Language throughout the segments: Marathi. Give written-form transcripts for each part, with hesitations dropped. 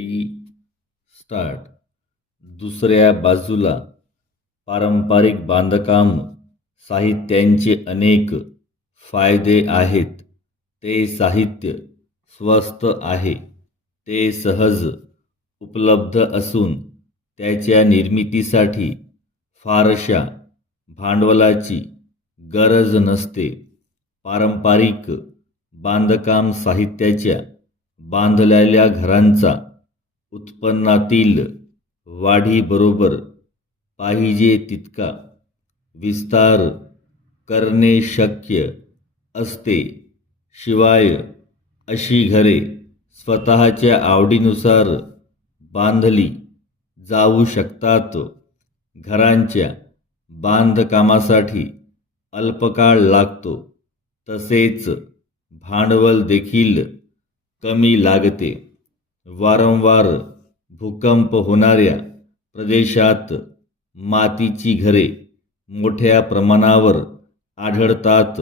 Ready start. दुसऱ्या बाजूला पारंपरिक बांधकाम साहित्यांचे अनेक फायदे आहेत. ते साहित्य स्वस्त आहे, ते सहज उपलब्ध असून त्याच्या निर्मितीसाठी फारशा भांडवलाची गरज नसते. पारंपरिक बांधकाम साहित्याच्या बांधलेल्या घरांचा उत्पन्नातील वाढीबरोबर पाहिजे तितका विस्तार करणे शक्य असते. शिवाय अशी घरे स्वतःच्या आवडीनुसार बांधली जाऊ शकतात. घरांच्या बांधकामासाठी अल्पकाळ लागतो, तसेच भांडवल देखील कमी लागते. वारंवार भूकंप होणाऱ्या प्रदेशात मातीची घरे मोठ्या प्रमाणावर आढळतात,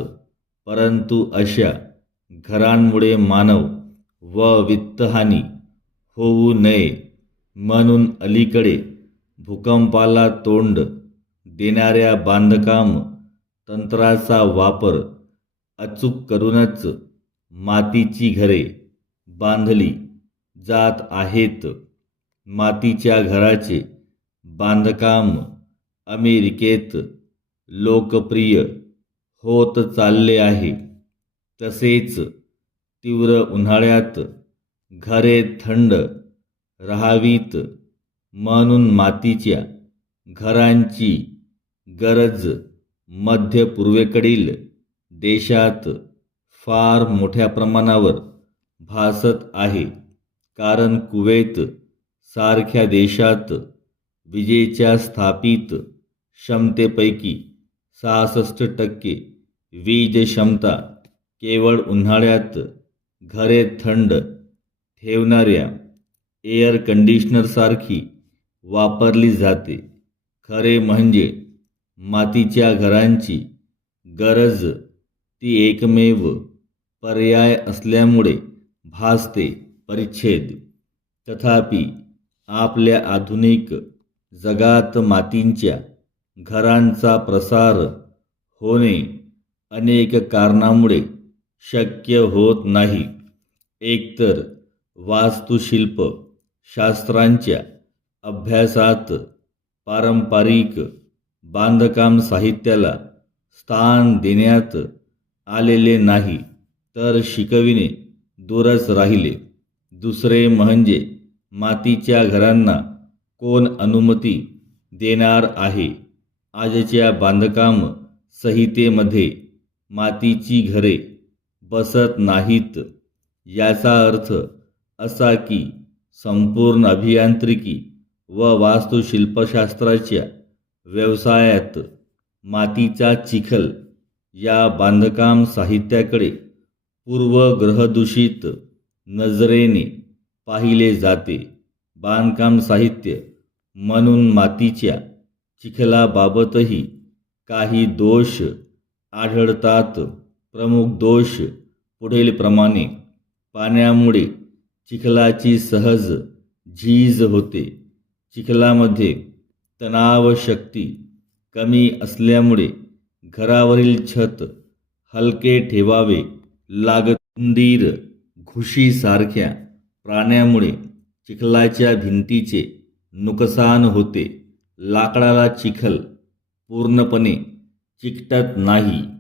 परंतु अशा घरांमुळे मानव व वित्तहानी होऊ नये म्हणून अलीकडे भूकंपाला तोंड देणाऱ्या बांधकाम तंत्राचा वापर अचूक करूनच मातीची घरे बांधली जात आहेत. मातीच्या घराचे बांधकाम अमेरिकेत लोकप्रिय होत चालले आहे. तसेच तीव्र उन्हाळ्यात घरे थंड राहावीत म्हणून मातीच्या घरांची गरज मध्य पूर्वेकडील देशात फार मोठ्या प्रमाणावर भासत आहे. कारण कुवेत सारख्या देशात विजेच्या स्थापित क्षमतेपैकी 66% वीज क्षमता केवळ उन्हाळ्यात घरे थंड ठेवणाऱ्या एअर कंडिशनरसारखी वापरली जाते. खरे म्हणजे मातीच्या घरांची गरज ती एकमेव पर्याय असल्यामुळे भासते. परिच्छेद. तथापि आपल्या आधुनिक जगात मातीच्या घरांचा प्रसार होणे अनेक कारणांमुळे शक्य होत नाही. एकतर वास्तुशिल्प शास्त्रांच्या अभ्यासात पारंपरिक बांधकाम साहित्याला स्थान देण्यात आलेले नाही, तर शिकविणे दूरच राहिले. दुसरे म्हणजे मातीच्या घरांना कोण अनुमती देणार आहे. आजच्या बांधकाम संहितेमध्ये मातीची घरे बसत नाहीत. याचा अर्थ असा की संपूर्ण अभियांत्रिकी व वास्तुशिल्पशास्त्राच्या व्यवसायात मातीचा चिखल या बांधकाम साहित्याकडे पूर्वग्रहदूषित नजरेने पाहिले जाते. बांधकाम साहित्य म्हणून मातीच्या चिखलाबाबतही काही दोष आढळतात. प्रमुख दोष पुढीलप्रमाणे. पाण्यामुळे चिखलाची सहज झीज होते. चिखलामध्ये तणाव शक्ती कमी असल्यामुळे घरावरील छत हलके ठेवावे लागते. उंदीर, घुशीसारख्या प्राण्यांमुळे चिखलाच्या भिंतीचे नुकसान होते. लाकडाला चिखल पूर्णपणे चिकटत नाही.